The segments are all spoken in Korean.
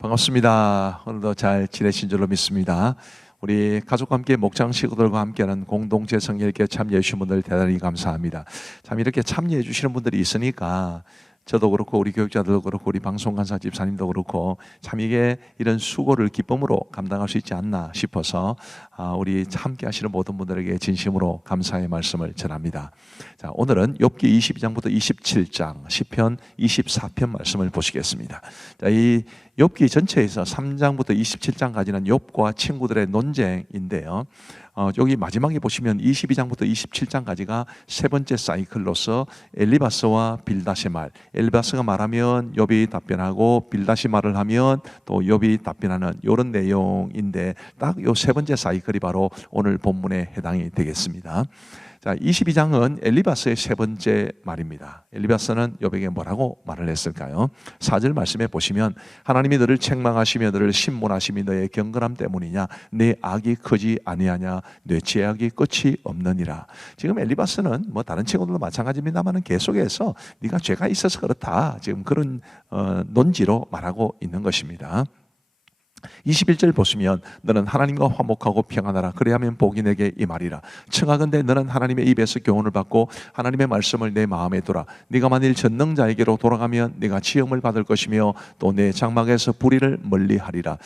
반갑습니다. 오늘도 잘 지내신 줄로 믿습니다. 우리 가족과 함께 목장 식구들과 함께하는 공동체 성결교회 참여해 주신 분들 대단히 감사합니다. 참 이렇게 참여해 주시는 분들이 있으니까 저도 그렇고 우리 교육자들도 그렇고 우리 방송간사 집사님도 그렇고 참 이게 이런 수고를 기쁨으로 감당할 수 있지 않나 싶어서 우리 함께 하시는 모든 분들에게 진심으로 감사의 말씀을 전합니다. 자, 오늘은 욥기 22장부터 27장, 시편 24편 말씀을 보시겠습니다. 자, 이 욥기 전체에서 3장부터 27장까지는 욥과 친구들의 논쟁인데요. 여기 마지막에 보시면 22장부터 27장까지가 세 번째 사이클로서 엘리바스와 빌닷의 말, 엘리바스가 말하면 욥이 답변하고 빌닷이 말을 하면 또 욥이 답변하는 이런 내용인데 딱 이 세 번째 사이클이 바로 오늘 본문에 해당이 되겠습니다. 자, 22장은 엘리바스의 세 번째 말입니다. 엘리바스는 욥에게 뭐라고 말을 했을까요? 4절 말씀에 보시면 하나님이 너를 책망하시며 너를 신문하심이 너의 경건함 때문이냐, 내 악이 크지 아니하냐, 내 죄악이 끝이 없느니라. 지금 엘리바스는 뭐 다른 친구들도 마찬가지입니다만 계속해서 네가 죄가 있어서 그렇다, 지금 그런 논지로 말하고 있는 것입니다. 21절 보시면 너는 하나님과 화목하고 평안하라, 그래야면 복이 내게 임하리라. 청하건대 너는 하나님의 입에서 교훈을 받고 하나님의 말씀을 내 마음에 두라. 네가 만일 전능자에게로 돌아가면 네가 지음을 받을 것이며 또 내 장막에서 불의를 멀리하리라.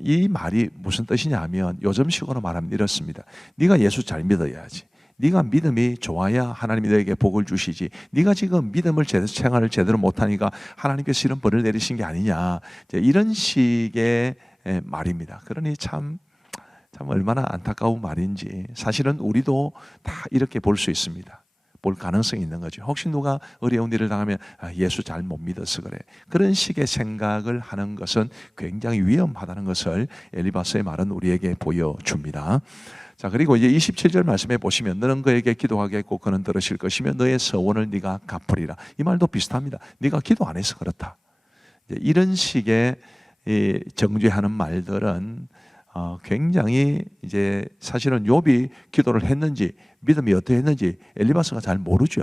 이 말이 무슨 뜻이냐 하면 요즘식으로 말하면 이렇습니다. 네가 예수 잘 믿어야지, 네가 믿음이 좋아야 하나님이 너에게 복을 주시지, 네가 지금 믿음을 생활을 제대로 못하니까 하나님께서 이런 벌을 내리신 게 아니냐, 이런 식의 말입니다. 그러니 참 얼마나 안타까운 말인지 사실은 우리도 다 이렇게 볼 수 있습니다. 볼 가능성이 있는 거죠. 혹시 누가 어려운 일을 당하면 예수 잘 못 믿어서 그래, 그런 식의 생각을 하는 것은 굉장히 위험하다는 것을 엘리바스의 말은 우리에게 보여줍니다. 자, 그리고 이제 27절 말씀에 보시면 너는 그에게 기도하겠고 그는 들으실 것이며 너의 서원을 네가 갚으리라. 이 말도 비슷합니다. 네가 기도 안 해서 그렇다. 이런 식의 정죄하는 말들은 굉장히 이제 사실은 욥이 기도를 했는지 믿음이 어떻게 했는지 엘리바스가 잘 모르죠.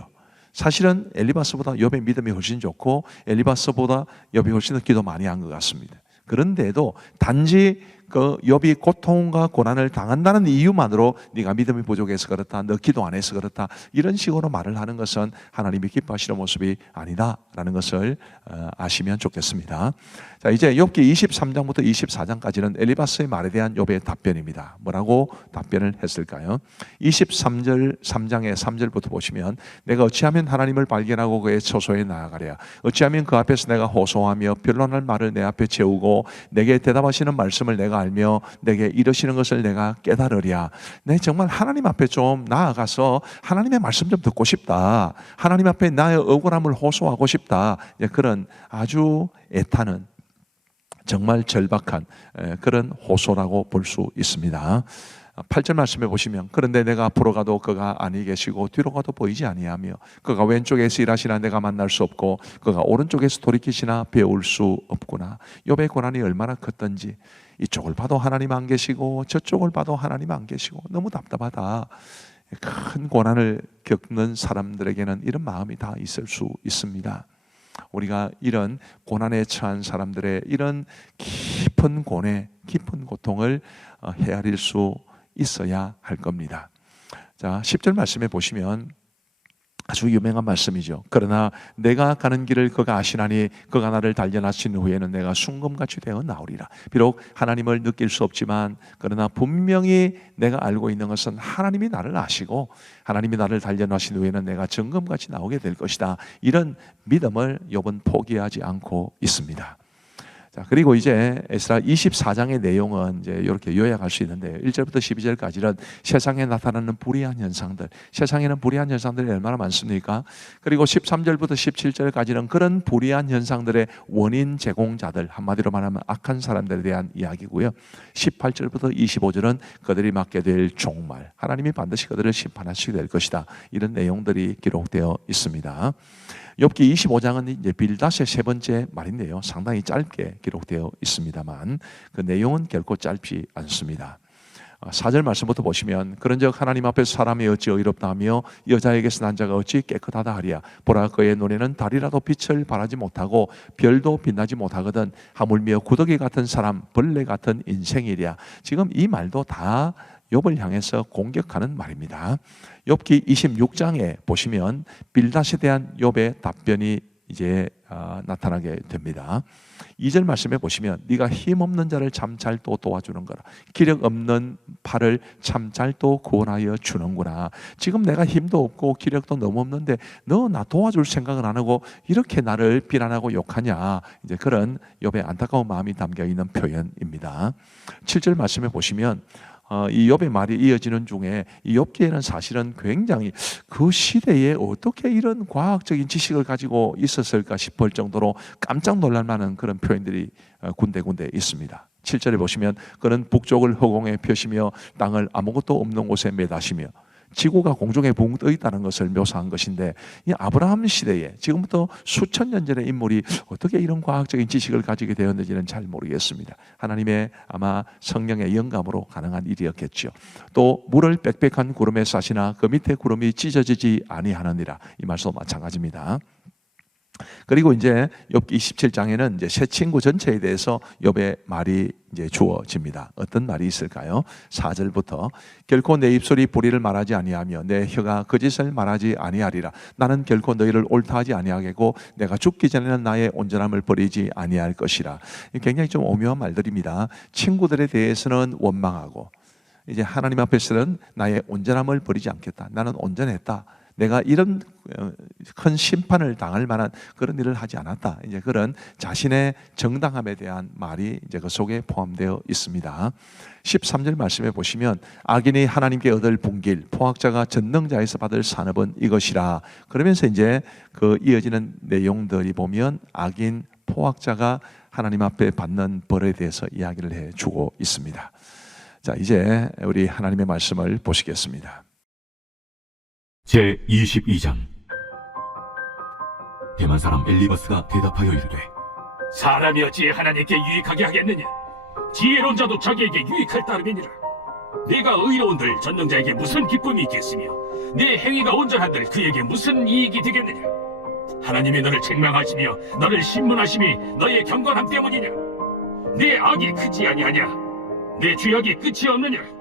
사실은 엘리바스보다 욥의 믿음이 훨씬 좋고 엘리바스보다 욥이 훨씬 더 기도 많이 한 것 같습니다. 그런데도 단지 그 욥이 고통과 고난을 당한다는 이유만으로 네가 믿음이 부족해서 그렇다, 너 기도 안 해서 그렇다, 이런 식으로 말을 하는 것은 하나님이 기뻐하시는 모습이 아니다라는 것을 아시면 좋겠습니다. 자, 이제 욥기 23장부터 24장까지는 엘리바스의 말에 대한 욥의 답변입니다. 뭐라고 답변을 했을까요? 23절 3장의 3절부터 보시면 내가 어찌하면 하나님을 발견하고 그의 처소에 나아가랴, 어찌하면 그 앞에서 내가 호소하며 변론할 말을 내 앞에 채우고 내게 대답하시는 말씀을 내가 알며 내게 이르시는 것을 내가 깨달으랴. 내 정말 하나님 앞에 좀 나아가서 하나님의 말씀 좀 듣고 싶다, 하나님 앞에 나의 억울함을 호소하고 싶다, 그런 아주 애타는 정말 절박한 그런 호소라고 볼 수 있습니다. 8절 말씀에 보시면 그런데 내가 앞으로 가도 그가 아니 계시고 뒤로 가도 보이지 아니하며 그가 왼쪽에서 일하시나 내가 만날 수 없고 그가 오른쪽에서 돌이키시나 배울 수 없구나. 욥의 고난이 얼마나 컸던지, 이쪽을 봐도 하나님 안 계시고 저쪽을 봐도 하나님 안 계시고 너무 답답하다. 큰 고난을 겪는 사람들에게는 이런 마음이 다 있을 수 있습니다. 우리가 이런 고난에 처한 사람들의 이런 깊은 고뇌, 깊은 고통을 헤아릴 수 있어야 할 겁니다. 자, 10절 말씀에 보시면 아주 유명한 말씀이죠. 그러나 내가 가는 길을 그가 아시나니 그가 나를 단련하신 후에는 내가 순금같이 되어 나오리라. 비록 하나님을 느낄 수 없지만 그러나 분명히 내가 알고 있는 것은 하나님이 나를 아시고 하나님이 나를 단련하신 후에는 내가 정금같이 나오게 될 것이다. 이런 믿음을 욥은 포기하지 않고 있습니다. 자, 그리고 이제 에스라 24장의 내용은 이제 이렇게 요약할 수 있는데 1절부터 12절까지는 세상에 나타나는 불의한 현상들, 세상에는 불의한 현상들이 얼마나 많습니까? 그리고 13절부터 17절까지는 그런 불의한 현상들의 원인 제공자들, 한마디로 말하면 악한 사람들에 대한 이야기고요. 18절부터 25절은 그들이 맡게 될 종말, 하나님이 반드시 그들을 심판하시게 될 것이다. 이런 내용들이 기록되어 있습니다. 욥기 25장은 이제 빌닷의 세 번째 말인데요, 상당히 짧게 기록되어 있습니다만 그 내용은 결코 짧지 않습니다. 4절 말씀부터 보시면 그런즉 하나님 앞에서 사람이 어찌 의롭다 하며 여자에게서 난 자가 어찌 깨끗하다 하리야. 보라 그의 눈에는 달이라도 빛을 발하지 못하고 별도 빛나지 못하거든 하물며 구더기 같은 사람 벌레 같은 인생이랴. 지금 이 말도 다 욥을 향해서 공격하는 말입니다. 욥기 26장에 보시면 빌닷에 대한 욥의 답변이 이제 나타나게 됩니다. 2절 말씀에 보시면 네가 힘없는 자를 참 잘 또 도와주는 거라. 기력 없는 팔을 참 잘 또 구원하여 주는구나. 지금 내가 힘도 없고 기력도 너무 없는데 너 나 도와줄 생각은 안 하고 이렇게 나를 비난하고 욕하냐. 이제 그런 욥의 안타까운 마음이 담겨 있는 표현입니다. 7절 말씀에 보시면 이 욥의 말이 이어지는 중에 이 욥기에는 사실은 굉장히 그 시대에 어떻게 이런 과학적인 지식을 가지고 있었을까 싶을 정도로 깜짝 놀랄 만한 그런 표현들이 군데군데 있습니다. 7절에 보시면 그는 북쪽을 허공에 펴시며 땅을 아무것도 없는 곳에 매다시며 지구가 공중에 붕 떠 있다는 것을 묘사한 것인데 이 아브라함 시대에 지금부터 수천 년 전의 인물이 어떻게 이런 과학적인 지식을 가지게 되었는지는 잘 모르겠습니다. 하나님의 아마 성령의 영감으로 가능한 일이었겠죠. 또 물을 빽빽한 구름에 싸시나 그 밑에 구름이 찢어지지 아니하느니라. 이 말씀도 마찬가지입니다. 그리고 이제 욥기 27장에는 이제 새 친구 전체에 대해서 욥의 말이 이제 주어집니다. 어떤 말이 있을까요? 4절부터 결코 내 입술이 불의를 말하지 아니하며 내 혀가 거짓을 말하지 아니하리라. 나는 결코 너희를 옳다하지 아니하겠고 내가 죽기 전에는 나의 온전함을 버리지 아니할 것이라. 굉장히 좀 오묘한 말들입니다. 친구들에 대해서는 원망하고 이제 하나님 앞에서는 나의 온전함을 버리지 않겠다. 나는 온전했다. 내가 이런 큰 심판을 당할 만한 그런 일을 하지 않았다. 이제 그런 자신의 정당함에 대한 말이 이제 그 속에 포함되어 있습니다. 13절 말씀에 보시면 악인이 하나님께 얻을 분길, 포악자가 전능자에서 받을 산업은 이것이라. 그러면서 이제 그 이어지는 내용들이 보면 악인, 포악자가 하나님 앞에 받는 벌에 대해서 이야기를 해주고 있습니다. 자, 이제 우리 하나님의 말씀을 보시겠습니다. 제22장. 대만 사람 엘리바스가 대답하여 이르되 사람이 어찌 하나님께 유익하게 하겠느냐? 지혜로운 자도 자기에게 유익할 따름이니라. 내가 의로운들 전능자에게 무슨 기쁨이 있겠으며 내 행위가 온전한들 그에게 무슨 이익이 되겠느냐? 하나님이 너를 책망하시며 너를 신문하심이 너의 경건함 때문이냐? 내 악이 크지 아니하냐? 내 죄악이 끝이 없느냐?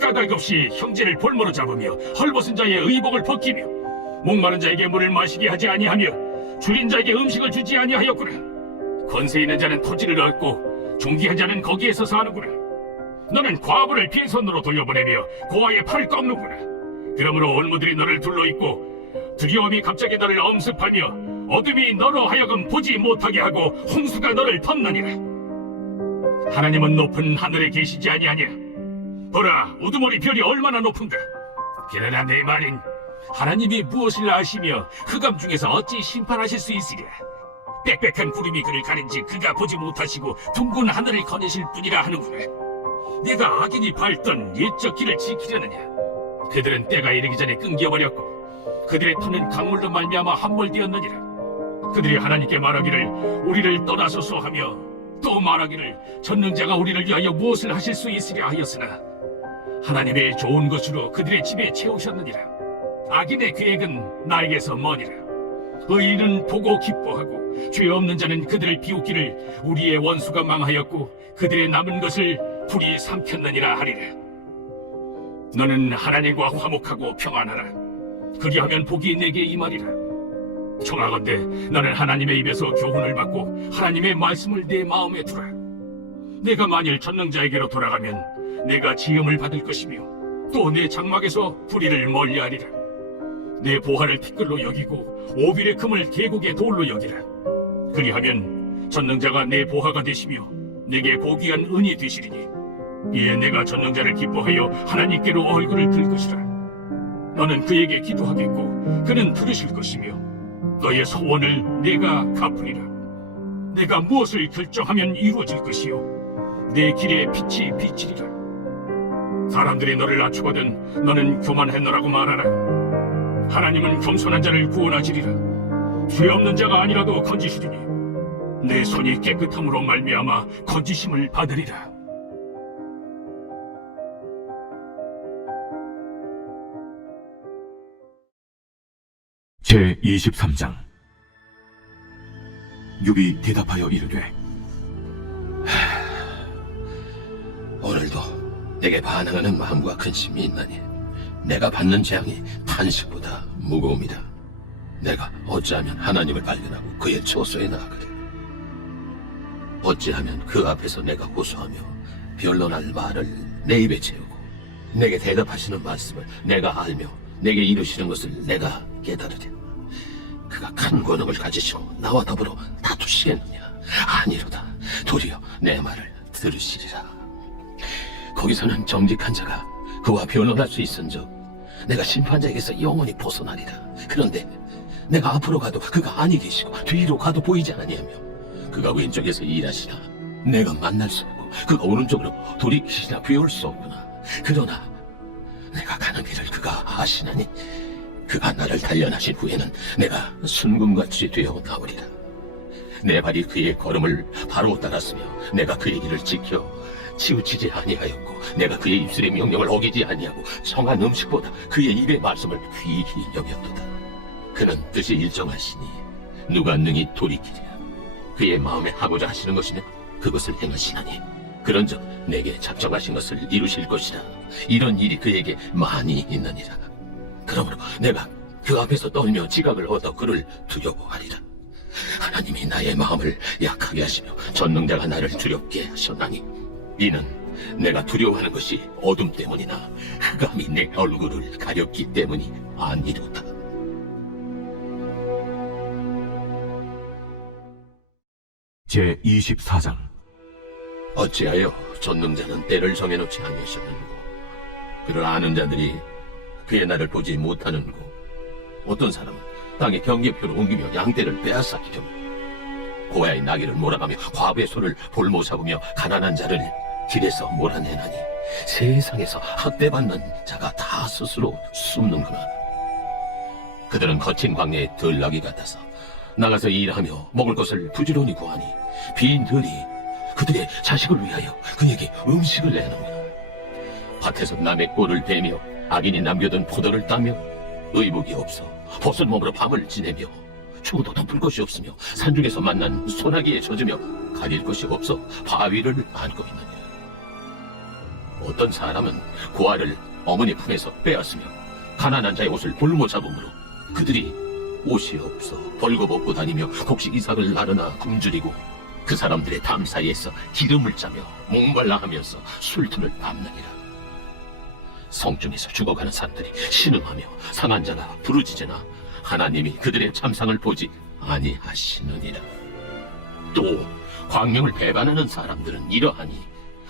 까닭 없이 형제를 볼모로 잡으며 헐벗은 자의 의복을 벗기며 목마른 자에게 물을 마시게 하지 아니하며 줄인 자에게 음식을 주지 아니하였구나. 권세 있는 자는 토지를 얻고 존귀한 자는 거기에서 사는구나. 너는 과부를 빈손으로 돌려보내며 고아의 팔을 꺾는구나. 그러므로 올무들이 너를 둘러있고 두려움이 갑자기 너를 엄습하며 어둠이 너로 하여금 보지 못하게 하고 홍수가 너를 덮느니라. 하나님은 높은 하늘에 계시지 아니하냐? 보라, 우두머리 별이 얼마나 높은가? 그러나 내 말은 하나님이 무엇을 아시며 흑암 중에서 어찌 심판하실 수 있으랴? 빽빽한 구름이 그를 가린지 그가 보지 못하시고 둥근 하늘을 거니실 뿐이라 하는구나. 네가 악인이 밟던 옛적 길을 지키려느냐? 그들은 때가 이르기 전에 끊겨버렸고 그들의 터는 강물로 말미암아 함몰되었느니라. 그들이 하나님께 말하기를 우리를 떠나소서 하며 또 말하기를 전능자가 우리를 위하여 무엇을 하실 수 있으랴 하였으나 하나님의 좋은 것으로 그들의 집에 채우셨느니라. 악인의 계획은 나에게서 머니라. 의인은 보고 기뻐하고 죄 없는 자는 그들을 비웃기를 우리의 원수가 망하였고 그들의 남은 것을 불이 삼켰느니라 하리라. 너는 하나님과 화목하고 평안하라. 그리하면 복이 내게 임하리라. 청하건대 너는 하나님의 입에서 교훈을 받고 하나님의 말씀을 내 마음에 두라. 내가 만일 전능자에게로 돌아가면 내가 지음을 받을 것이며 또 내 장막에서 불의를 멀리하리라. 내 보화를 티끌로 여기고 오빌의 금을 계곡의 돌로 여기라. 그리하면 전능자가 내 보화가 되시며 내게 고귀한 은이 되시리니 이에 내가 전능자를 기뻐하여 하나님께로 얼굴을 들 것이라. 너는 그에게 기도하겠고 그는 들으실 것이며 너의 소원을 내가 갚으리라. 내가 무엇을 결정하면 이루어질 것이요 내 길에 빛이 비치리라. 사람들이 너를 낮추거든 너는 교만했노라고 말하라. 하나님은 겸손한 자를 구원하시리라. 죄 없는 자가 아니라도 건지시리니 내 손이 깨끗함으로 말미암아 건지심을 받으리라. 제23장. 욥이 대답하여 이르되 오늘도 내게 반항하는 마음과 근심이 있나니 내가 받는 재앙이 탄식보다 무거움이다. 내가 어찌하면 하나님을 발견하고 그의 처소에 나아가리. 어찌하면 그 앞에서 내가 호소하며 변론할 말을 내 입에 채우고 내게 대답하시는 말씀을 내가 알며 내게 이루시는 것을 내가 깨달으랴. 그가 큰 권능을 가지시고 나와 더불어 다투시겠느냐? 아니로다. 도리어 내 말을 들으시리라. 거기서는 정직한 자가 그와 변론할 수 있은즉 내가 심판자에게서 영원히 벗어나리라. 그런데 내가 앞으로 가도 그가 아니 계시고 뒤로 가도 보이지 아니하며 그가 왼쪽에서 일하시나 내가 만날 수 없고 그가 오른쪽으로 돌이키시나 배울 수 없구나. 그러나 내가 가는 길을 그가 아시나니 그가 나를 단련하신 후에는 내가 순금같이 되어 나오리라. 내 발이 그의 걸음을 바로 따랐으며 내가 그의 길을 지켜 치우치지 아니하였고 내가 그의 입술의 명령을 어기지 아니하고 정한 음식보다 그의 입의 말씀을 귀히 여겼도다. 그는 뜻이 일정하시니 누가 능히 돌이키랴. 그의 마음에 하고자 하시는 것이면 그것을 행하시나니 그런즉 내게 작정하신 것을 이루실 것이라. 이런 일이 그에게 많이 있느니라. 그러므로 내가 그 앞에서 떨며 지각을 얻어 그를 두려워하리라. 하나님이 나의 마음을 약하게 하시며 전능자가 나를 두렵게 하셨나니 이는 내가 두려워하는 것이 어둠 때문이나 흑암이 내 얼굴을 가렸기 때문이 아니로다. 제24장. 어찌하여 전능자는 때를 정해놓지 아니하셨는고? 그를 아는 자들이 그의 날을 보지 못하는고? 어떤 사람은 땅의 경계표를 옮기며 양떼를 빼앗아기며 고아의 나귀를 몰아가며 과부의 소를 볼모 잡으며 가난한 자를 길에서 몰아내나니 세상에서 학대받는 자가 다 스스로 숨는구나. 그들은 거친 광야의 들나귀 같아서 나가서 일하며 먹을 것을 부지런히 구하니 빈 들이 그들의 자식을 위하여 그에게 음식을 내는구나. 밭에서 남의 꼴을 베며 악인이 남겨둔 포도를 따며 의복이 없어 벗은 몸으로 밤을 지내며 추구도 덮을 것이 없으며 산중에서 만난 소나기에 젖으며 가릴 것이 없어 바위를 안고 있느니라. 어떤 사람은 고아를 어머니 품에서 빼앗으며 가난한 자의 옷을 볼모 잡음으로 그들이 옷이 없어 벌거벗고 다니며 곡식 이삭을 나르나 굶주리고 그 사람들의 담 사이에서 기름을 짜며 목말라 하면서 술틀을 밟느니라. 성중에서 죽어가는 사람들이 신음하며 상한 자가 부르짖으나 하나님이 그들의 참상을 보지 아니하시느니라. 또 광명을 배반하는 사람들은 이러하니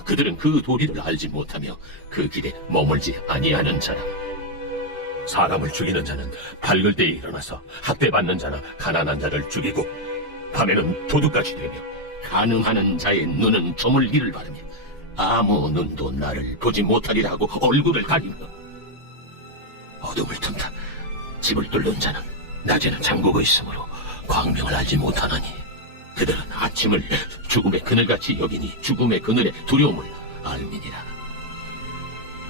그들은 그 도리를 알지 못하며 그 길에 머물지 아니하는 자라. 사람을 죽이는 자는 밝을 때에 일어나서 학대받는 자나 가난한 자를 죽이고 밤에는 도둑같이 되며 가늠하는 자의 눈은 저물기를 바라며 아무 눈도 나를 보지 못하리라 하고 얼굴을 가리며 어둠을 틈타 집을 뚫는 자는 낮에는 잠그고 있으므로 광명을 알지 못하나니 그들은 아침을 죽음의 그늘같이 여기니 죽음의 그늘의 두려움을 알미니라.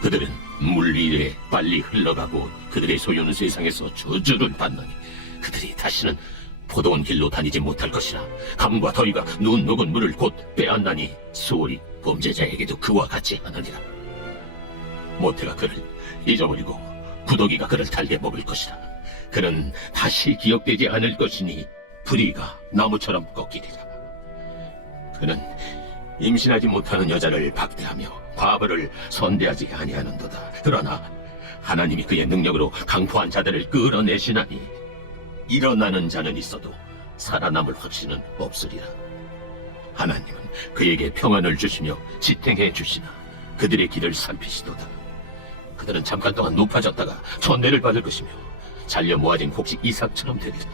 그들은 물 위에 빨리 흘러가고 그들의 소유는 세상에서 저주를 받느니 그들이 다시는 포도원 길로 다니지 못할 것이라. 강과 더위가 눈 녹은 물을 곧 빼앗나니 소홀히 범죄자에게도 그와 같이 하느니라. 모태가 그를 잊어버리고 구더기가 그를 달게 먹을 것이라. 그는 다시 기억되지 않을 것이니 불의가 나무처럼 꺾이리라. 그는 임신하지 못하는 여자를 박대하며 과부를 선대하지 아니하는도다. 그러나 하나님이 그의 능력으로 강포한 자들을 끌어내시나니 일어나는 자는 있어도 살아남을 확신은 없으리라. 하나님은 그에게 평안을 주시며 지탱해 주시나 그들의 길을 살피시도다. 그들은 잠깐 동안 높아졌다가 천대를 받을 것이며 잘려 모아진 곡식 이삭처럼 되리라.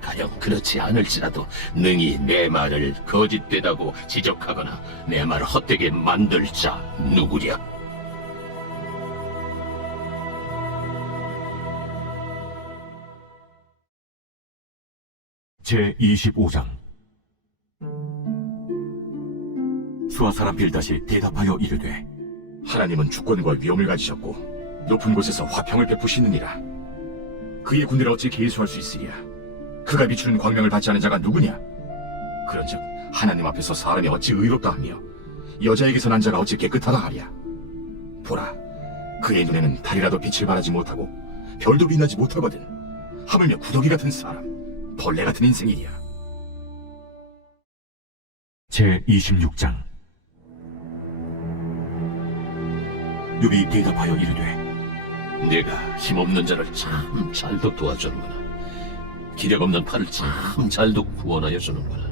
가령 그렇지 않을지라도 능히 내 말을 거짓되다고 지적하거나 내 말을 헛되게 만들 자 누구랴? 제25장. 수아 사람 빌닷이 대답하여 이르되 하나님은 주권과 위엄을 가지셨고 높은 곳에서 화평을 베푸시느니라. 그의 군대를 어찌 계수할 수 있으랴? 그가 비추는 광명을 받지 않은 자가 누구냐? 그런즉 하나님 앞에서 사람이 어찌 의롭다 하며 여자에게서 난 자가 어찌 깨끗하다 하랴? 보라, 그의 눈에는 달이라도 빛을 발하지 못하고 별도 빛나지 못하거든. 하물며 구더기 같은 사람, 벌레 같은 인생이랴. 제 26장. 욥이 대답하여 이르되 네가 힘없는 자를 참 잘도 도와주는구나. 기력 없는 팔을 참 잘도 구원하여 주는구나.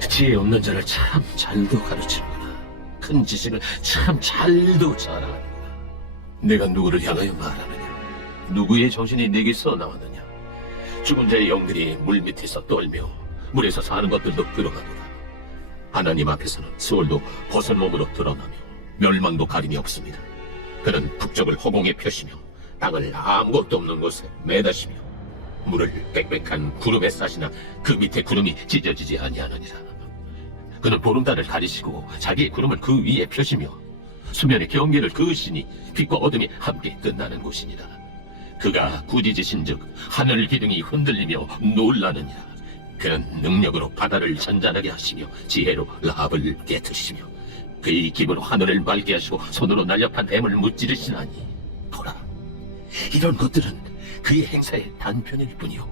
지혜 없는 자를 참 잘도 가르치는구나. 큰 지식을 참 잘도 자랑하는구나. 내가 누구를 향하여 말하느냐? 누구의 정신이 내게서 나왔느냐? 죽은 자의 영들이 물 밑에서 떨며 물에서 사는 것들도 그러하도다. 하나님 앞에서는 스월도 벗은 몸으로 드러나며 멸망도 가림이 없습니다. 그는 북쪽을 허공에 펴시며 땅을 아무것도 없는 곳에 매다시며 물을 빽빽한 구름에 싸시나 그 밑에 구름이 찢어지지 아니하느니라. 그는 보름달을 가리시고 자기의 구름을 그 위에 펴시며 수면의 경계를 그으시니 빛과 어둠이 함께 끝나는 곳이니라. 그가 굳이지신즉 하늘 기둥이 흔들리며 놀라느니라. 그는 능력으로 바다를 잔잔하게 하시며 지혜로 라합을 깨트리시며 그의 기부로 하늘을 맑게 하시고 손으로 날렵한 뱀을 무찌르시나니 보라, 이런 것들은 그의 행사의 단편일 뿐이요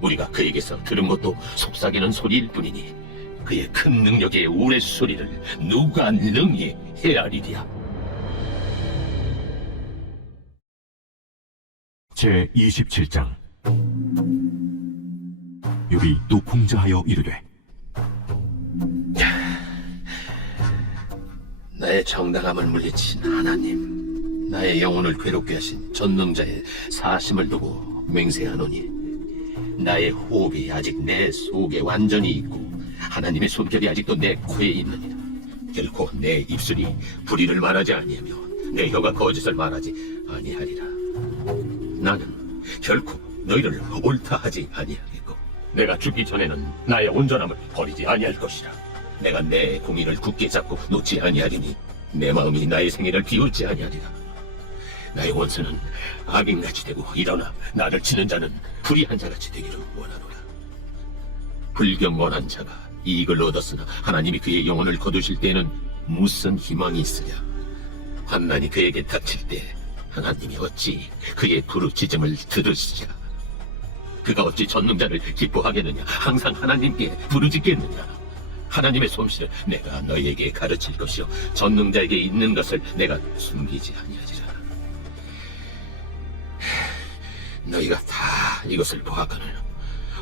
우리가 그에게서 들은 것도 속삭이는 소리일 뿐이니 그의 큰 능력의 우레소리를 누가 능히 헤아리랴. 제 27장. 욥이 또 풍자하여 이르되 나의 정당함을 물리친 하나님, 나의 영혼을 괴롭게 하신 전능자의 사심을 두고 맹세하노니 나의 호흡이 아직 내 속에 완전히 있고 하나님의 손결이 아직도 내 코에 있느니라. 결코 내 입술이 불의를 말하지 아니하며 내 혀가 거짓을 말하지 아니하리라. 나는 결코 너희를 옳다 하지 아니하겠고 내가 죽기 전에는 나의 온전함을 버리지 아니할 것이라. 내가 내 공의를 굳게 잡고 놓지 아니하리니 내 마음이 나의 생애를 비웃지 아니하리라. 나의 원수는 악인같이 되고 일어나 나를 치는 자는 불의한 자같이 되기를 원하노라. 불경건한 자가 이익을 얻었으나 하나님이 그의 영혼을 거두실 때에는 무슨 희망이 있으랴. 환난이 그에게 닥칠 때 하나님이 어찌 그의 부르짖음을 들으시랴. 그가 어찌 전능자를 기뻐하겠느냐. 항상 하나님께 부르짖겠느냐. 하나님의 솜씨를 내가 너희에게 가르칠 것이요 전능자에게 있는 것을 내가 숨기지 아니하리라. 너희가 다 이것을 보아거늘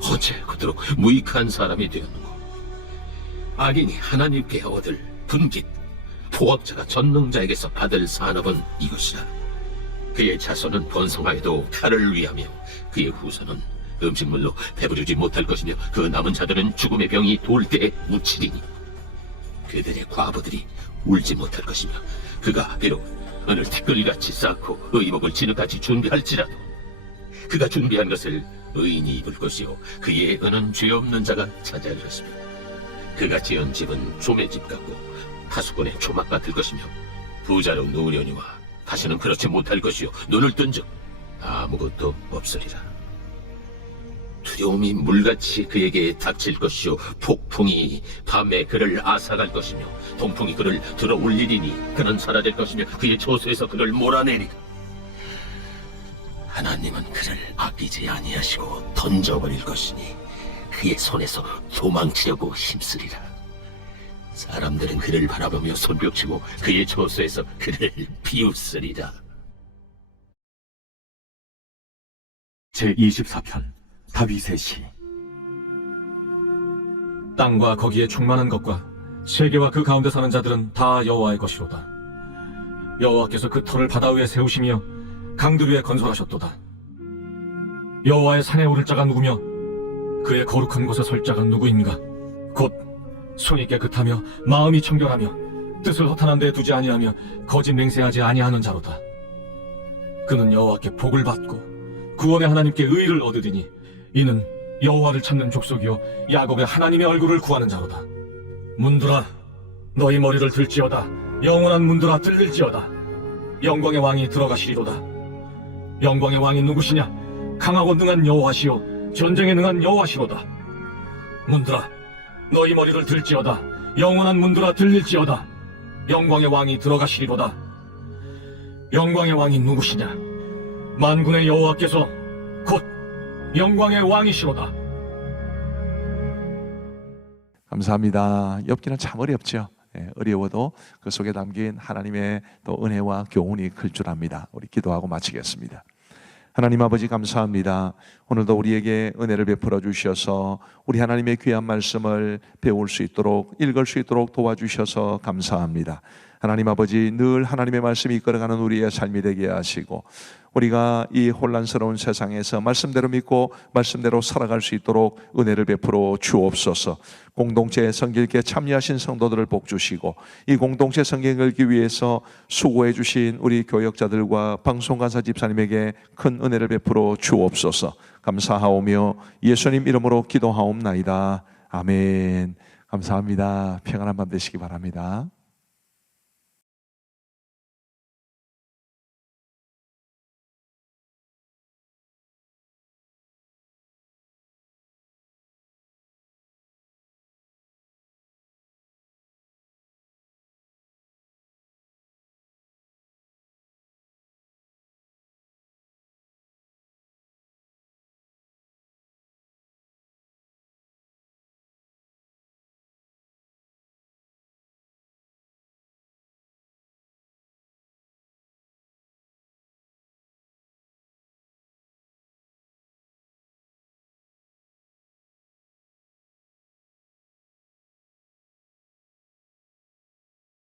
어째 그토록 무익한 사람이 되었는고. 악인이 하나님께 얻을 분깃, 포악자가 전능자에게서 받을 산업은 이것이라. 그의 자손은 번성하여도 탈을 위하며 그의 후손은 음식물로 배부르지 못할 것이며 그 남은 자들은 죽음의 병이 돌 때에 묻히리니 그들의 과부들이 울지 못할 것이며 그가 비록 은을 티끌같이 쌓고 의복을 진흙같이 준비할지라도 그가 준비한 것을 의인이 입을 것이요 그의 은은 죄 없는 자가 차지할 것이며 그가 지은 집은 조매집 같고 하수권의 초막 같을 것이며 부자로 누우려니와 다시는 그렇지 못할 것이요 눈을 뜬즉 아무것도 없으리라. 두려움이 물같이 그에게 닥칠 것이요 폭풍이 밤에 그를 앗아갈 것이며 동풍이 그를 들어 올리리니 그는 사라질 것이며 그의 조수에서 그를 몰아내리라. 하나님은 그를 아끼지 아니하시고 던져버릴 것이니 그의 손에서 도망치려고 힘쓰리라. 사람들은 그를 바라보며 손뼉치고 그의 조수에서 그를 비웃으리라. 제 24편. 다윗의 시. 땅과 거기에 충만한 것과 세계와 그 가운데 사는 자들은 다 여호와의 것이로다. 여호와께서 그 터를 바다 위에 세우시며 강들 위에 건설하셨도다. 여호와의 산에 오를 자가 누구며 그의 거룩한 곳에 설 자가 누구인가? 곧 손이 깨끗하며 마음이 청결하며 뜻을 허탄한 데에 두지 아니하며 거짓 맹세하지 아니하는 자로다. 그는 여호와께 복을 받고 구원의 하나님께 의를 얻으리니 이는 여호와를 찾는 족속이요 야곱의 하나님의 얼굴을 구하는 자로다. 문들아 너희 머리를 들지어다. 영원한 문들아 들릴지어다. 영광의 왕이 들어가시리로다. 영광의 왕이 누구시냐? 강하고 능한 여호와시요 전쟁에 능한 여호와시로다. 문들아, 너희 머리를 들지어다. 영원한 문들아 들릴지어다. 영광의 왕이 들어가시리로다. 영광의 왕이 누구시냐? 만군의 여호와께서 곧 영광의 왕이시로다. 감사합니다. 엽기는 참 어렵죠. 어려워도 그 속에 담긴 하나님의 또 은혜와 교훈이 클 줄 압니다. 우리 기도하고 마치겠습니다. 하나님 아버지 감사합니다. 오늘도 우리에게 은혜를 베풀어 주셔서 우리 하나님의 귀한 말씀을 배울 수 있도록 읽을 수 있도록 도와주셔서 감사합니다. 하나님 아버지 늘 하나님의 말씀이 이끌어가는 우리의 삶이 되게 하시고 우리가 이 혼란스러운 세상에서 말씀대로 믿고 말씀대로 살아갈 수 있도록 은혜를 베풀어 주옵소서. 공동체 성결께 참여하신 성도들을 복 주시고 이 공동체 성경 읽기 위해서 수고해 주신 우리 교역자들과 방송간사 집사님에게 큰 은혜를 베풀어 주옵소서. 감사하오며 예수님 이름으로 기도하옵나이다. 아멘. 감사합니다. 평안한 밤 되시기 바랍니다.